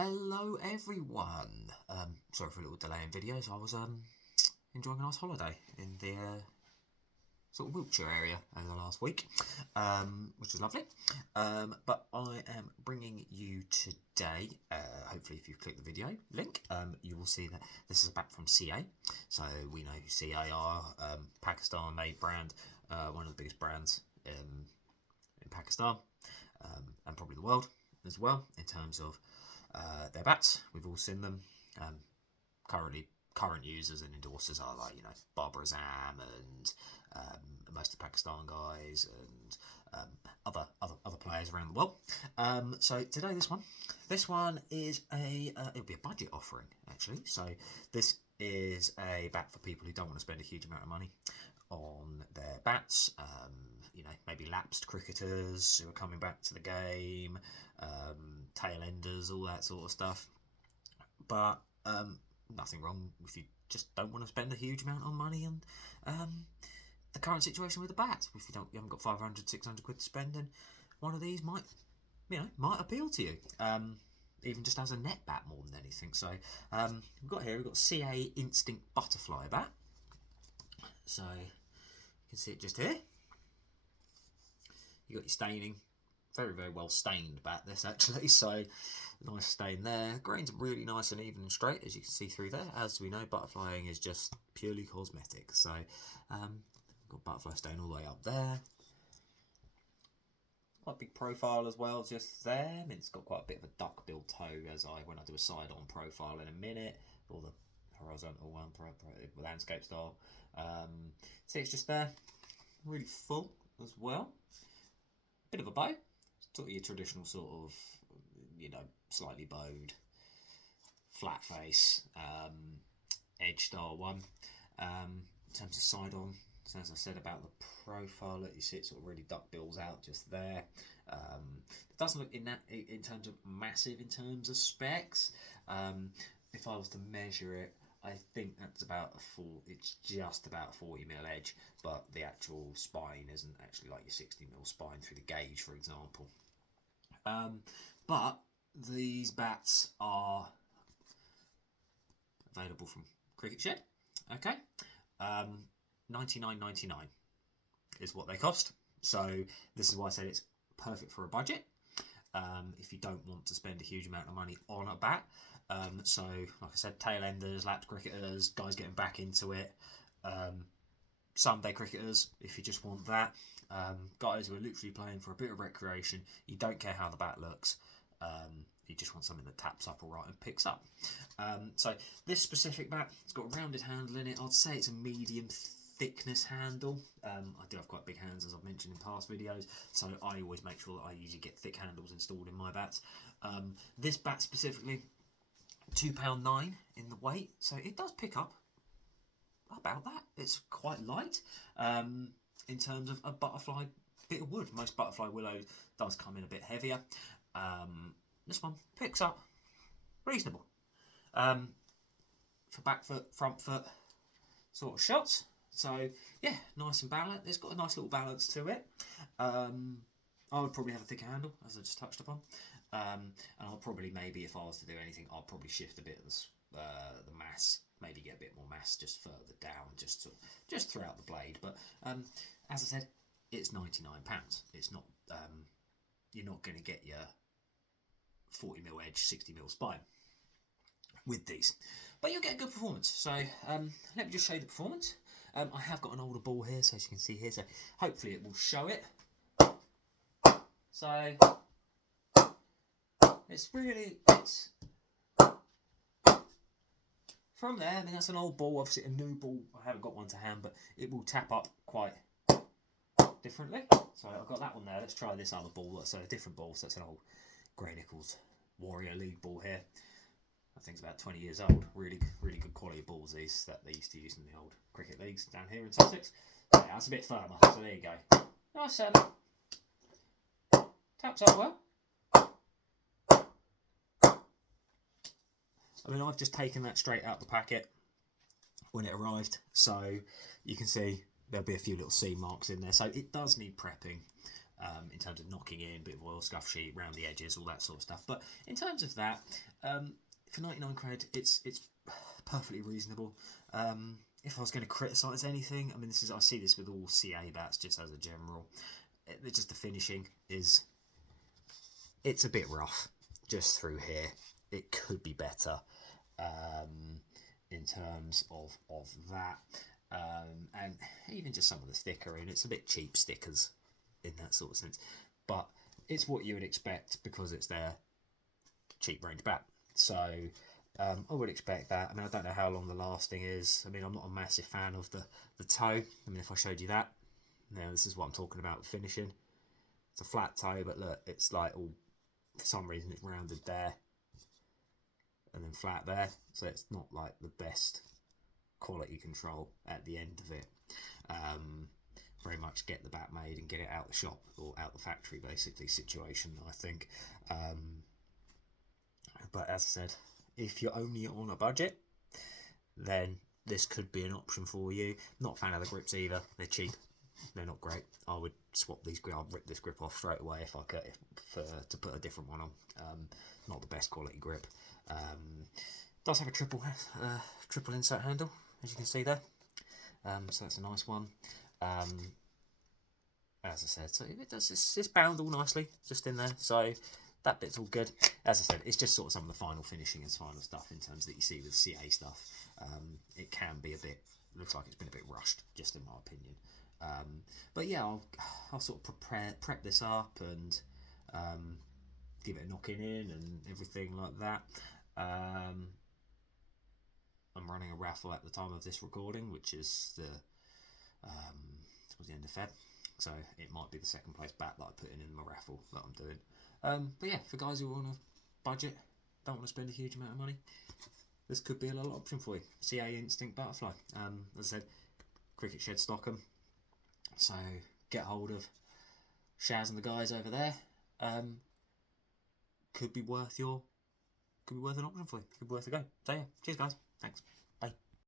Hello everyone. Sorry for a little delay in videos. I was enjoying a nice holiday in the sort of Wiltshire area over the last week, which was lovely. But I am bringing you today. Hopefully, if you click the video link, you will see that this is back from CA. So we know who CA are. Pakistan-made brand, one of the biggest brands in Pakistan, and probably the world as well in terms of their bats. We've all seen them. Current users and endorsers are like Barbara Azam and most of the Pakistan guys and other players around the world. So today this one is it'll be a budget offering actually. So this is a bat for people who don't want to spend a huge amount of money on their bats. Maybe lapsed cricketers who are coming back to the game, tail enders, all that sort of stuff. But nothing wrong if you just don't want to spend a huge amount of money on the current situation with the bats. If you haven't got 500, 600 quid to spend, then one of these might appeal to you. Even just as a net bat more than anything. So we've got CA Instinct Butterfly bat. So you can see it just here. You got your staining, very well stained bat this actually. So nice stain there. Grains are really nice and even and straight as you can see through there. As we know, butterflying is just purely cosmetic. So got butterfly stain all the way up there. Quite big profile as well, just there. I mean, it's got quite a bit of a duck-bill toe when I do a side-on profile in a minute, or the horizontal one, landscape style. See, it's just there, really full as well. Bit of a bow, sort of your traditional sort of, slightly bowed, flat face, edge style one. In terms of side-on, so as I said about the profile, you see it sort of really duck bills out just there. It doesn't look in terms of massive in terms of specs. If I was to measure it, I think that's it's just about a 40mm edge, but the actual spine isn't actually like your 60mm spine through the gauge, for example. But these bats are available from Cricket Shed. Okay. $99.99 is what they cost. So this is why I said it's perfect for a budget. If you don't want to spend a huge amount of money on a bat. So like I said, tail enders, lapsed cricketers, guys getting back into it, Sunday cricketers if you just want that, guys who are literally playing for a bit of recreation. You don't care how the bat looks. You just want something that taps up all right and picks up. So this specific bat, it's got a rounded handle in it. I'd say it's a medium thickness handle. I do have quite big hands, as I've mentioned in past videos, so I always make sure that I usually get thick handles installed in my bats. This bat specifically, £2.9 in the weight, so it does pick up about that. It's quite light in terms of a butterfly bit of wood. Most butterfly willow does come in a bit heavier. This one picks up reasonable for back foot, front foot sort of shots. So yeah, nice and balanced. It's got a nice little balance to it. I would probably have a thicker handle, as I just touched upon. And I'll probably, maybe if I was to do anything, I'll probably shift a bit of the mass, maybe get a bit more mass just further down, just throughout the blade. But as I said, it's £99. It's not you're not going to get your 40mm edge, 60mm spine with these, but you'll get a good performance. So let me just show you the performance. I have got an older ball here, so as you can see here, so hopefully it will show it. So it's from there. I mean, that's an old ball, obviously a new ball. I haven't got one to hand, but it will tap up quite differently. So I've got that one there. Let's try this other ball. So a different ball. So it's an old Gray Nichols Warrior League ball here. That thing's about 20 years old. Really good quality balls these that they used to use in the old cricket leagues down here in Sussex. Yeah, that's a bit firmer. So there you go. Nice. Taps up well. I mean, I've just taken that straight out the packet when it arrived, so you can see there'll be a few little seam marks in there. So it does need prepping. in terms of knocking in, bit of oil scuff sheet around the edges, all that sort of stuff. But in terms of that, for 99 cred, it's perfectly reasonable. If I was going to criticise anything, I mean, I see this with all CA bats just as a general. Just the finishing it's a bit rough just through here. It could be better in terms of that. And even just some of the stickering, it's a bit cheap stickers in that sort of sense. But it's what you would expect because it's their cheap range bat. So I would expect that. I mean, I don't know how long the lasting is. I mean, I'm not a massive fan of the toe. I mean, if I showed you that, now this is what I'm talking about with finishing. It's a flat toe, but look, it's like all, for some reason, it's rounded there and then flat there. So it's not like the best quality control at the end of it. Very much get the bat made and get it out the shop or out the factory, basically, situation, I think. But as I said, if you're only on a budget, then this could be an option for you. Not a fan of the grips either. They're cheap. They're not great. I would swap these. I'd rip this grip off straight away if I could, to put a different one on. Not the best quality grip. Does have a triple insert handle, as you can see there. So that's a nice one. As I said, so it's bound all nicely just in there. So that bit's all good. As I said, it's just sort of some of the final finishing and final stuff in terms that you see with CA stuff. It can be a bit, looks like it's been a bit rushed, just in my opinion. But yeah, I'll sort of prep this up and give it a knocking in and everything like that. I'm running a raffle at the time of this recording, which is towards the end of Feb. So it might be the second place bat that I put in my raffle that I'm doing. But yeah, for guys who are on a budget, don't want to spend a huge amount of money, this could be a little option for you. CA Instinct Butterfly. As I said, Cricket Shed stock 'em. So get hold of Shaz and the guys over there. Could be worth an option for you. Could be worth a go. So yeah, cheers guys. Thanks.